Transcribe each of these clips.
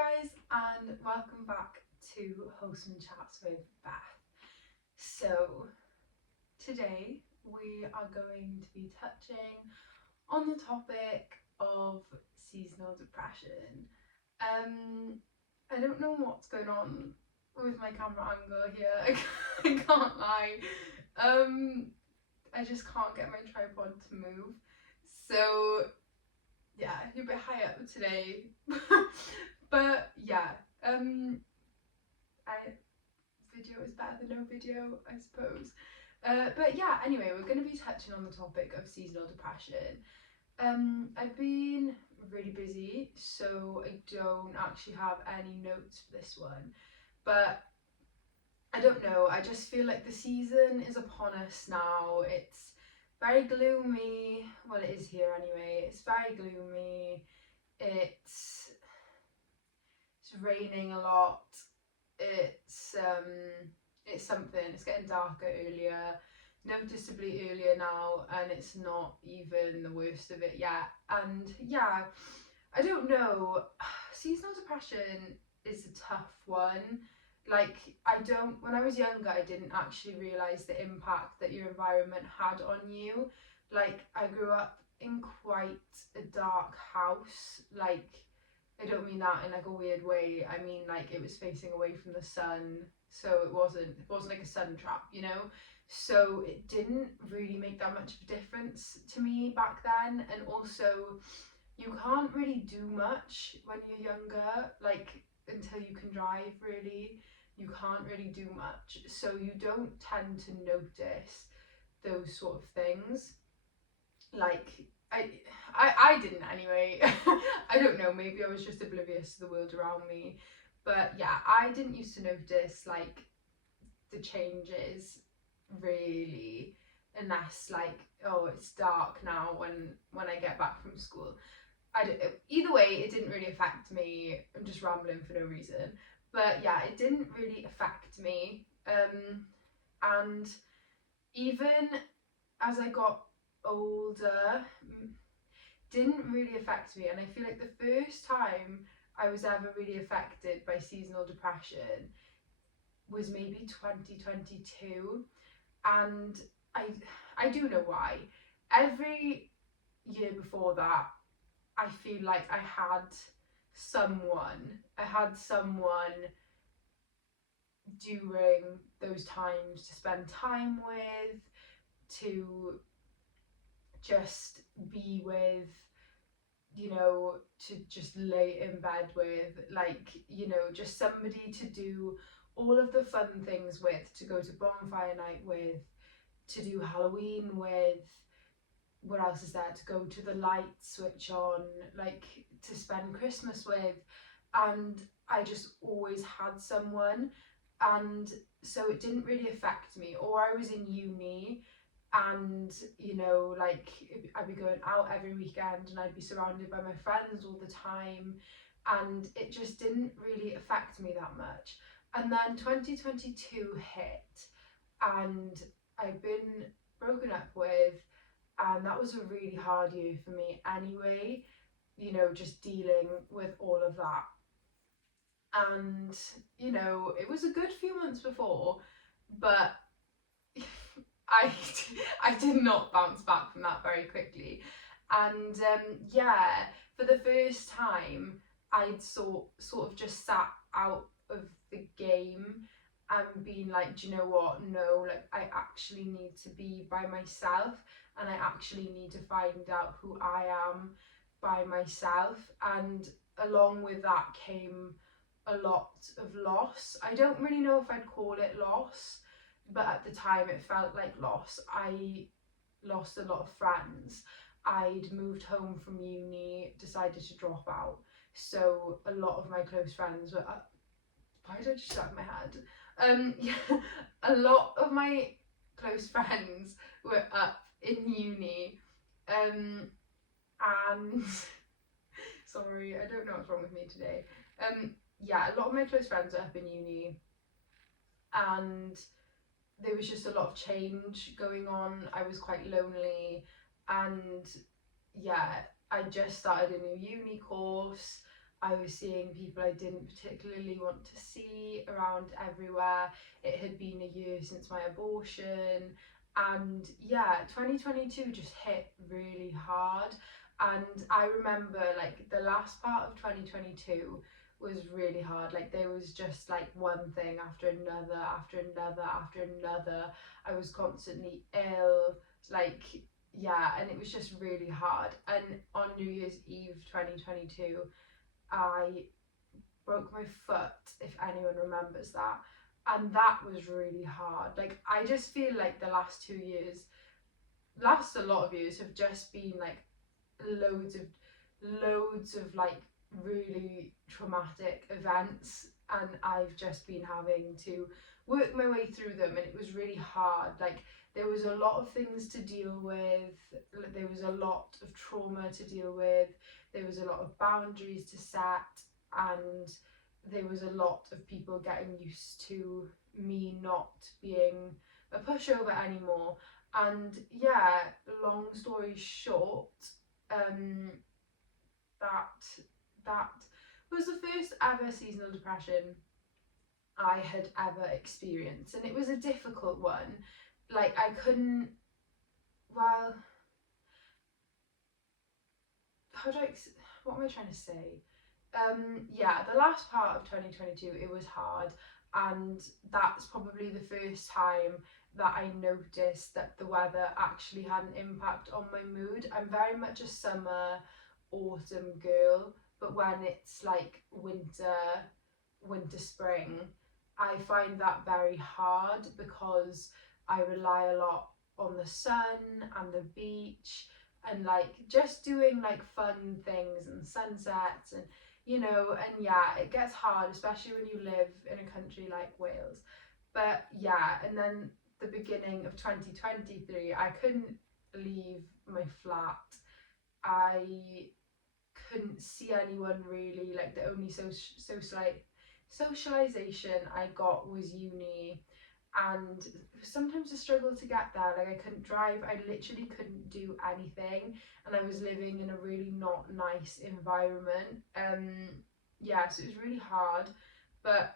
guys, and welcome back to Wholesome Chats with Beth. So today we are going to be touching on the topic of seasonal depression. I don't know what's going on with my camera angle here. I can't lie. I just can't get my tripod to move. So yeah, you're a bit high up today. But yeah, video is better than no video, I suppose. But yeah, anyway, we're going to be touching on the topic of seasonal depression. I've been really busy, so I don't actually have any notes for this one. But I don't know, I just feel like the season is upon us now. It's very gloomy. Well, it is here anyway. It's very gloomy. It's raining a lot. It's something. It's getting darker earlier, noticeably earlier now, and it's not even the worst of it yet. And yeah, I don't know. Seasonal depression is a tough one. Like, when I was younger, I didn't actually realise the impact that your environment had on you. Like, I grew up in quite a dark house. Like, I don't mean that in like a weird way. I mean like it was facing away from the sun, so it wasn't like a sun trap, you know? So it didn't really make that much of a difference to me back then. And also you can't really do much when you're younger, like until you can drive really. You can't really do much. So you don't tend to notice those sort of things. Like I didn't anyway. I don't know, maybe I was just oblivious to the world around me. But yeah, I didn't used to notice like the changes really, unless like, oh, it's dark now when I get back from school. Either way, it didn't really affect me. I'm just rambling for no reason. But yeah, it didn't really affect me. And even as I got older, didn't really affect me. And I feel like the first time I was ever really affected by seasonal depression was maybe 2022. And I do know why. Every year before that, I feel like I had someone during those times to spend time with, to just be with, you know, to just lay in bed with, like, you know, just somebody to do all of the fun things with, to go to bonfire night with, to do Halloween with. What else is there? To go to the lights switch on, like to spend Christmas with. And I just always had someone, and so it didn't really affect me. Or I was in uni, and you know, like I'd be going out every weekend and I'd be surrounded by my friends all the time, and it just didn't really affect me that much. And then 2022 hit, and I've been broken up with, and that was a really hard year for me anyway, you know, just dealing with all of that. And you know, it was a good few months before, but I did not bounce back from that very quickly. And yeah, for the first time I'd sort of just sat out of the game and been like, do you know what, no, like I actually need to be by myself, and I actually need to find out who I am by myself. And along with that came a lot of loss. I don't really know if I'd call it loss, but at the time it felt like loss. I lost a lot of friends. I'd moved home from uni, decided to drop out, so a lot of my close friends were up. Why did I just shut my head? Yeah, a lot of my close friends were up in uni, and sorry, I don't know what's wrong with me today. Yeah, a lot of my close friends are up in uni, and there was just a lot of change going on. I was quite lonely, and yeah, I just started a new uni course, I was seeing people I didn't particularly want to see around everywhere. It had been a year since my abortion, and yeah, 2022 just hit really hard. And I remember like the last part of 2022 was really hard. Like there was just like one thing after another, after another, after another. I was constantly ill, like yeah, and it was just really hard. And on New Year's Eve 2022, I broke my foot, if anyone remembers that. And that was really hard. Like I just feel like the last a lot of years have just been like loads of like really traumatic events, and I've just been having to work my way through them, and it was really hard. Like there was a lot of things to deal with, there was a lot of trauma to deal with, there was a lot of boundaries to set, and there was a lot of people getting used to me not being a pushover anymore. And yeah, long story short, um, that that was the first ever seasonal depression I had ever experienced, and it was a difficult one. Like I couldn't, well, how do I, what am I trying to say? Yeah, the last part of 2022, it was hard, and that's probably the first time that I noticed that the weather actually had an impact on my mood. I'm very much a summer, autumn girl, but when it's like spring, I find that very hard because I rely a lot on the sun and the beach, and like just doing like fun things and sunsets, and and yeah, it gets hard, especially when you live in a country like Wales. But yeah, and then the beginning of 2023, I couldn't leave my flat. I couldn't see anyone really. Like the only socialization I got was uni, and sometimes a struggle to get there. Like I couldn't drive, I literally couldn't do anything, and I was living in a really not nice environment. Yeah, so it was really hard. But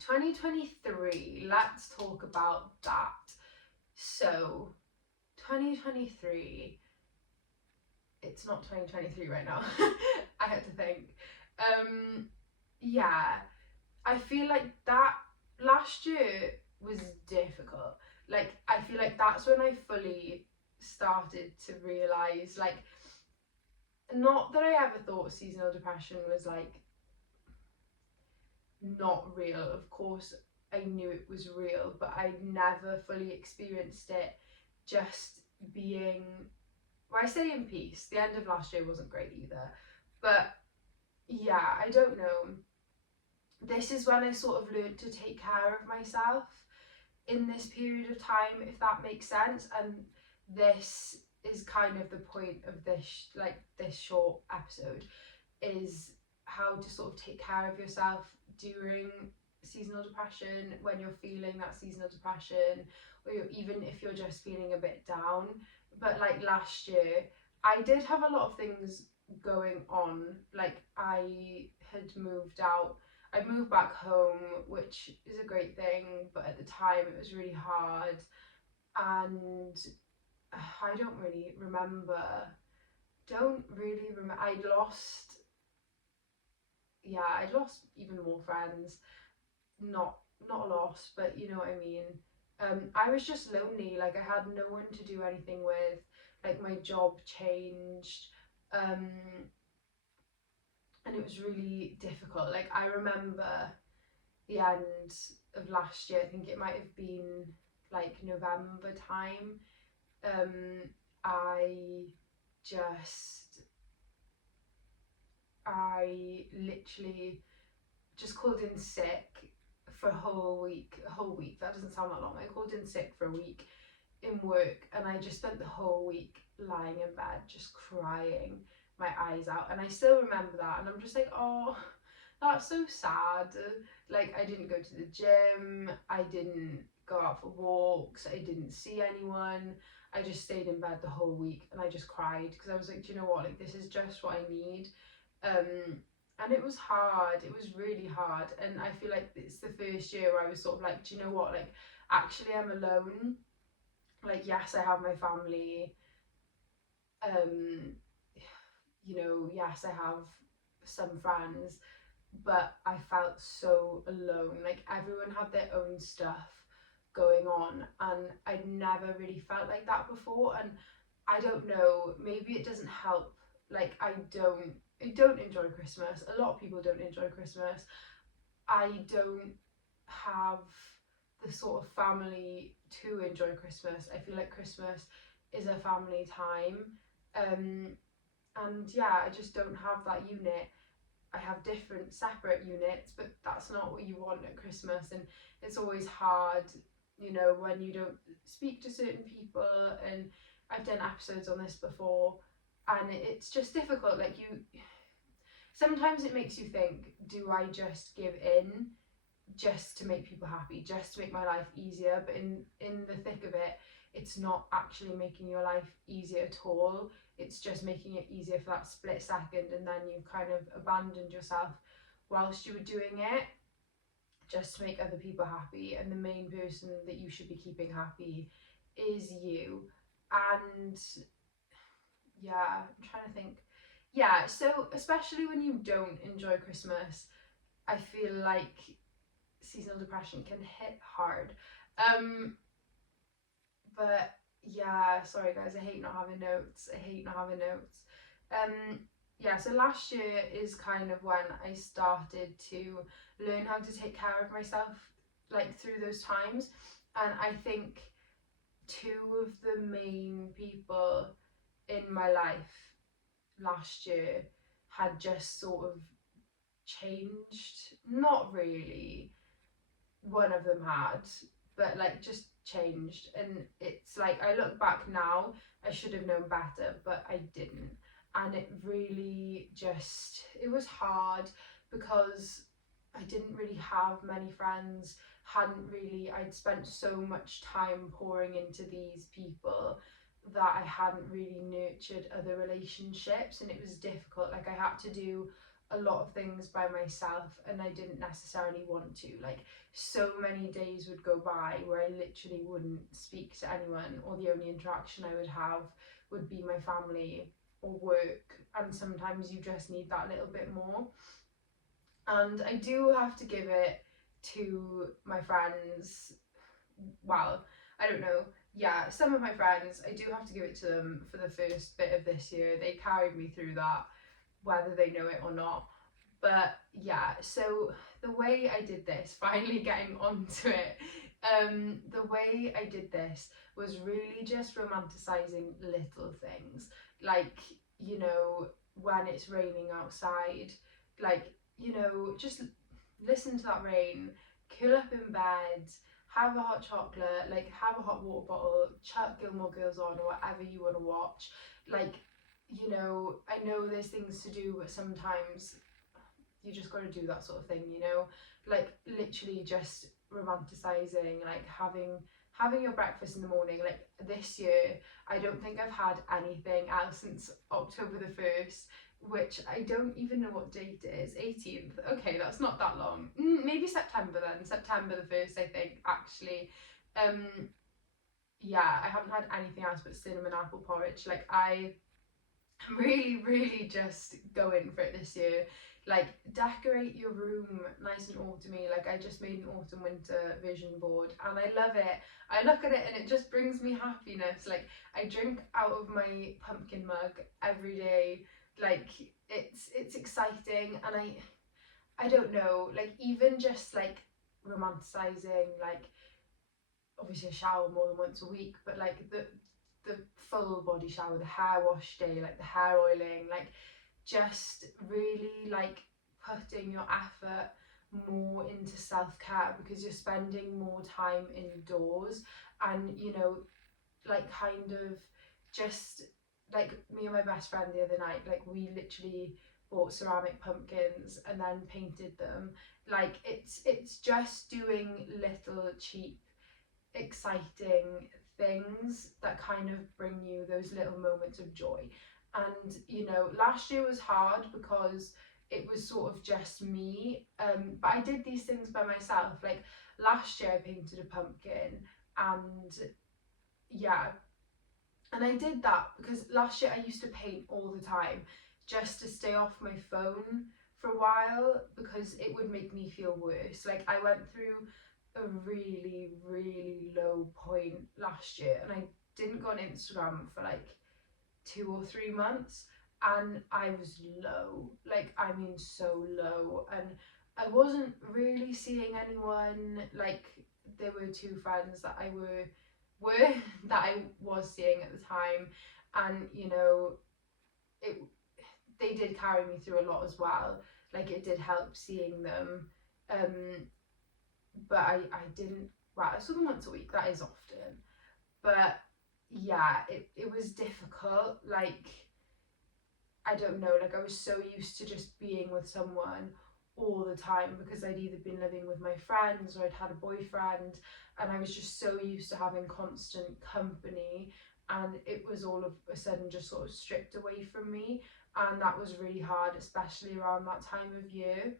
2023, let's talk about that. So 2023, it's not 2023 right now. I had to think. Yeah, I feel like that last year was difficult. Like I feel like that's when I fully started to realize, like, not that I ever thought seasonal depression was like not real. Of course I knew it was real, but I'd never fully experienced it just being, well, I say in peace. The end of last year wasn't great either, but yeah, I don't know. This is when I sort of learned to take care of myself in this period of time, if that makes sense. And this is kind of the point of this short episode, is how to sort of take care of yourself during seasonal depression, when you're feeling that seasonal depression, or even if you're just feeling a bit down. But like last year, I did have a lot of things going on. Like I had moved out, I moved back home, which is a great thing, but at the time it was really hard. And I don't really remember, I'd lost, yeah, I'd lost even more friends. Not a loss, but you know what I mean. I was just lonely. Like I had no one to do anything with. Like my job changed, um, and it was really difficult. Like I remember the end of last year. I think it might have been like November time. I just, I literally just called in sick for a whole week. That doesn't sound that long. I called in sick for a week in work, and I just spent the whole week lying in bed just crying my eyes out. And I still remember that, and I'm just like, oh, that's so sad. Like I didn't go to the gym, I didn't go out for walks, I didn't see anyone. I just stayed in bed the whole week, and I just cried because I was like, do you know what, like this is just what I need. And it was hard, it was really hard, and I feel like it's the first year where I was sort of like, do you know what, like actually I'm alone. Like, yes, I have my family, um you know, yes, I have some friends, but I felt so alone. Like everyone had their own stuff going on, and I'd never really felt like that before. And I don't know, maybe it doesn't help. Like I don't enjoy Christmas. A lot of people don't enjoy Christmas. I don't have the sort of family to enjoy Christmas. I feel like Christmas is a family time. Um, and yeah, I just don't have that unit. I have different separate units, but that's not what you want at Christmas. And it's always hard, you know, when you don't speak to certain people. And I've done episodes on this before, and it's just difficult. Like, you sometimes it makes you think, do I just give in just to make people happy, just to make my life easier? But in the thick of it, it's not actually making your life easier at all. It's just making it easier for that split second, and then you've kind of abandoned yourself whilst you were doing it just to make other people happy, and the main person that you should be keeping happy is you. And yeah, I'm trying to think. Yeah, so especially when you don't enjoy Christmas, I feel like seasonal depression can hit hard. Um, but yeah, sorry guys, I hate not having notes. I hate not having notes. Yeah, so last year is kind of when I started to learn how to take care of myself, like through those times. And I think two of the main people in my life last year had just sort of changed. Not really, one of them had, but like just changed. And it's like, I look back now, I should have known better, but I didn't. And it really just, it was hard because I didn't really have many friends, hadn't really, I'd spent so much time pouring into these people that I hadn't really nurtured other relationships, and it was difficult. Like, I had to do a lot of things by myself, and I didn't necessarily want to. Like, so many days would go by where I literally wouldn't speak to anyone, or the only interaction I would have would be my family or work. And sometimes you just need that little bit more. And I do have to give it to my friends. Well, I don't know. Yeah, some of my friends, I do have to give it to them for the first bit of this year. They carried me through that, whether they know it or not. But yeah, so the way I did this, finally getting onto it, the way I did this was really just romanticizing little things. Like, you know, when it's raining outside, like, you know, just listen to that rain, curl up in bed, have a hot chocolate, like have a hot water bottle, chuck Gilmore Girls on or whatever you want to watch. Like, you know, I know there's things to do, but sometimes you just got to do that sort of thing, you know, like literally just romanticizing, like having your breakfast in the morning. Like, this year I don't think I've had anything else since October the 1st, which I don't even know what date it is. 18th. Okay, that's not that long. Maybe September then. September the 1st, I think, actually. um yeah, I haven't had anything else but cinnamon apple porridge. Like, I'm really, really just going for it this year. Like, decorate your room nice and autumny. Like, I just made an autumn winter vision board, and I love it. I look at it and it just brings me happiness. Like, I drink out of my pumpkin mug every day. Like, it's exciting, and I don't know, like, even just like romanticizing, like, obviously I shower more than once a week, but like the full body shower, the hair wash day, like the hair oiling, like just really like putting your effort more into self-care, because you're spending more time indoors. And, you know, like kind of just like me and my best friend the other night, like we literally bought ceramic pumpkins and then painted them. Like, it's just doing little cheap exciting things that kind of bring you those little moments of joy. And, you know, last year was hard because it was sort of just me. But I did these things by myself. Like last year I painted a pumpkin, and yeah, and I did that because last year I used to paint all the time just to stay off my phone for a while because it would make me feel worse. Like I went through a really, really low point last year and I didn't go on Instagram for like 2 or 3 months, and I was low. Like, I mean, so low. And I wasn't really seeing anyone. Like, there were two friends that I were that I was seeing at the time, and you know, it they did carry me through a lot as well. Like, it did help seeing them. But I didn't. Well, I saw them once a week. That is often, but yeah, it was difficult. Like, I don't know, like I was so used to just being with someone all the time because I'd either been living with my friends or I'd had a boyfriend, and I was just so used to having constant company, and it was all of a sudden just sort of stripped away from me, and that was really hard, especially around that time of year.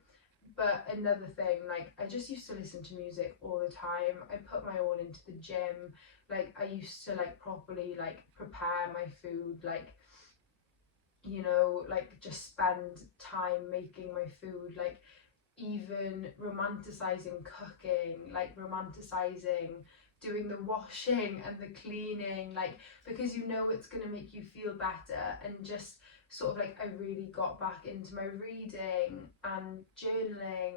But another thing, like I just used to listen to music all the time. I put my all into the gym. Like I used to like properly like prepare my food, like you know, like just spend time making my food, like even romanticizing cooking, like romanticizing doing the washing and the cleaning, like because you know it's going to make you feel better. And just sort of like I really got back into my reading and journaling,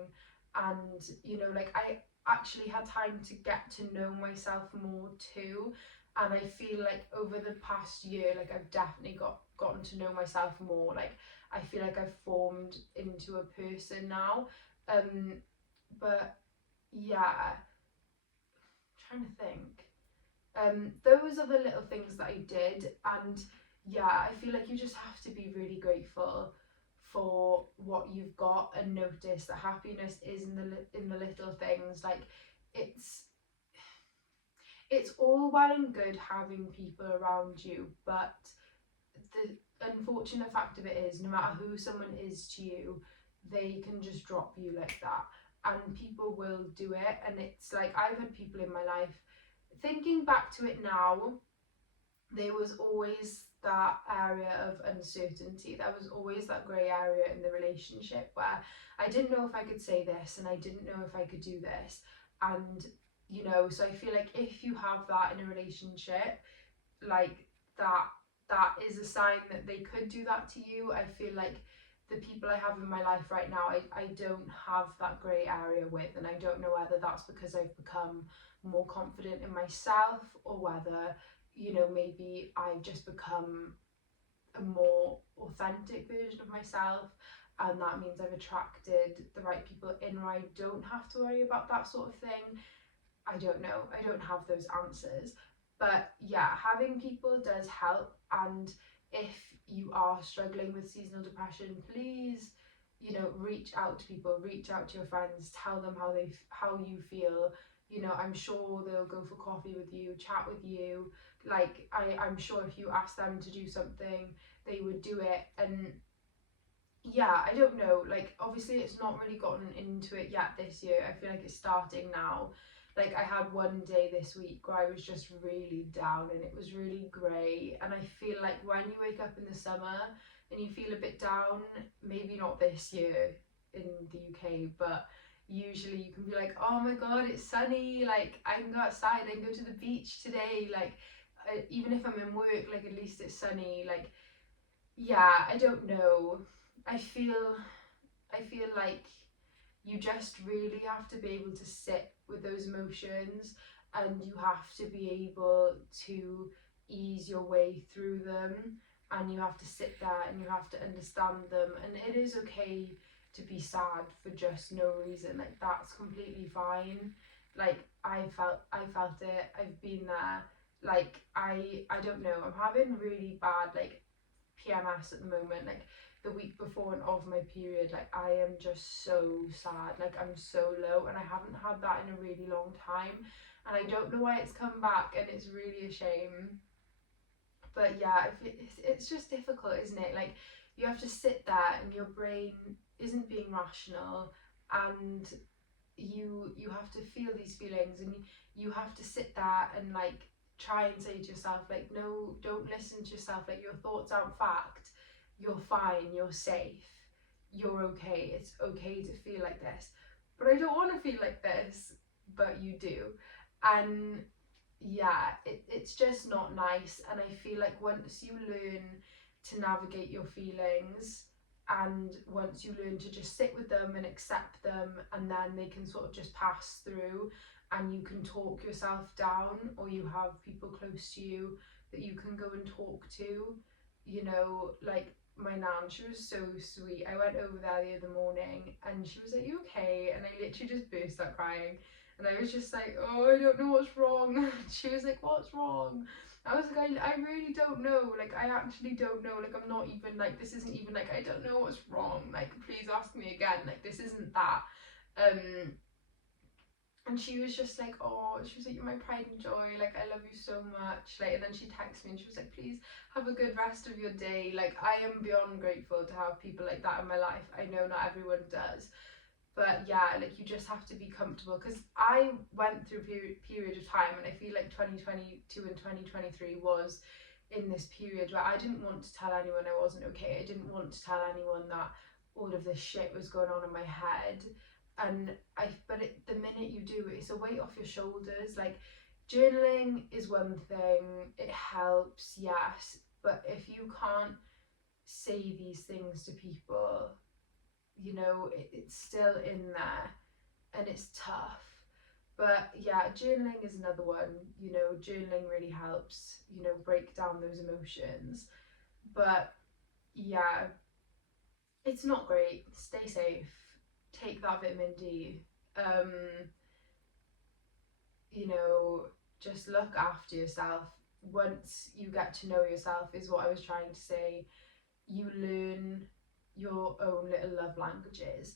and you know, like I actually had time to get to know myself more too. And I feel like over the past year, like I've definitely gotten to know myself more. Like I feel like I've formed into a person now. um but yeah, trying to think. Those are the little things that I did, and yeah, I feel like you just have to be really grateful for what you've got and notice that happiness is in the little things. Like it's it's all well and good having people around you, but the unfortunate fact of it is no matter who someone is to you, they can just drop you like that, and people will do it. And it's like I've had people in my life, thinking back to it now, there was always that area of uncertainty. There was always that grey area in the relationship where I didn't know if I could say this and I didn't know if I could do this. And, you know, so I feel like if you have that in a relationship, like that is a sign that they could do that to you. I feel like the people I have in my life right now, I don't have that grey area with, and I don't know whether that's because I've become more confident in myself, or whether, you know, maybe I've just become a more authentic version of myself, and that means I've attracted the right people in where I don't have to worry about that sort of thing. I don't know. I don't have those answers. But yeah, having people does help. And if you are struggling with seasonal depression, please, you know, reach out to people, reach out to your friends, tell them how you feel. You know, I'm sure they'll go for coffee with you, chat with you. Like I'm sure if you ask them to do something, they would do it. And yeah, I don't know, like obviously it's not really gotten into it yet this year. I feel like it's starting now. Like I had one day this week where I was just really down and it was really grey, and I feel like when you wake up in the summer and you feel a bit down, maybe not this year in the UK, but usually you can be like, oh my god, it's sunny, like I can go outside, I can go to the beach today, like even if I'm in work, like at least it's sunny. Like yeah, I don't know. I feel I feel like you just really have to be able to sit with those emotions, and you have to be able to ease your way through them, and you have to sit there and you have to understand them, and it is okay to be sad for just no reason. Like that's completely fine. Like I felt it. I've been there. Like I don't know. I'm having really bad like PMS at the moment, like the week before and of my period. Like I am just so sad, like I'm so low, and I haven't had that in a really long time, and I don't know why it's come back, and it's really a shame. But yeah, it's just difficult, isn't it? Like you have to sit there and your brain isn't being rational, and you have to feel these feelings, and you have to sit there and like try and say to yourself like, no, don't listen to yourself, like your thoughts aren't fact, you're fine, you're safe, you're okay, it's okay to feel like this. But I don't want to feel like this, but you do. And yeah, it's just not nice. And I feel like once you learn to navigate your feelings, and once you learn to just sit with them and accept them, and then they can sort of just pass through, and you can talk yourself down, or you have people close to you that you can go and talk to, you know, like my nan, she was so sweet. I went over there the other morning and she was like, you okay? And I literally just burst out crying. And I was just like, oh, I don't know what's wrong. She was like, what's wrong? I was like, I really don't know. Like, I actually don't know. Like, I'm not even, like, this isn't even, like, I don't know what's wrong. Like, please ask me again. Like, this isn't that. And she was just like, oh, she was like, you're my pride and joy. Like, I love you so much. Like, and then she texted me and she was like, please have a good rest of your day. Like, I am beyond grateful to have people like that in my life. I know not everyone does. But yeah, like you just have to be comfortable, because I went through a period of time, and I feel like 2022 and 2023 was in this period where I didn't want to tell anyone I wasn't okay. I didn't want to tell anyone that all of this shit was going on in my head. And the minute you do, it's a weight off your shoulders. Like, journaling is one thing, it helps, yes, but if you can't say these things to people, you know, it's still in there, and it's tough. But yeah, journaling is another one. You know, journaling really helps, you know, break down those emotions. But yeah, it's not great. Stay safe, take that vitamin D. um you know, just look after yourself. Once you get to know yourself, is what I was trying to say, you learn your own little love languages.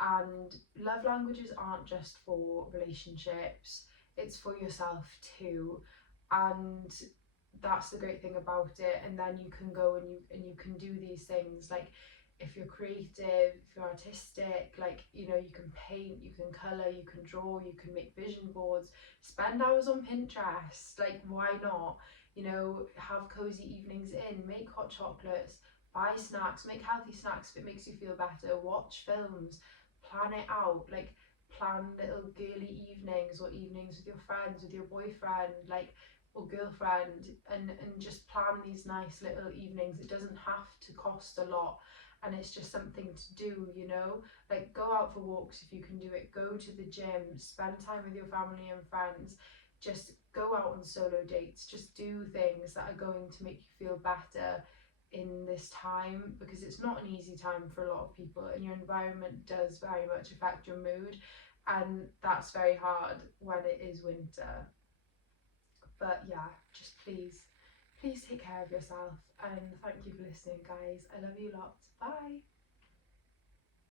And love languages aren't just for relationships, it's for yourself too. And that's the great thing about it. And then you can go and you can do these things, like if you're creative, if you're artistic, like, you know, you can paint, you can color, you can draw, you can make vision boards, spend hours on Pinterest, like why not? You know, have cozy evenings in, make hot chocolates, buy snacks, make healthy snacks if it makes you feel better, watch films, plan it out, like plan little girly evenings, or evenings with your friends, with your boyfriend, like, or girlfriend, and just plan these nice little evenings. It doesn't have to cost a lot, and it's just something to do, you know, like go out for walks if you can do it, go to the gym, spend time with your family and friends, just go out on solo dates, just do things that are going to make you feel better in this time, because it's not an easy time for a lot of people, and your environment does very much affect your mood, and that's very hard when it is winter. But yeah, just please take care of yourself, and thank you for listening, guys. I love you lots. Bye.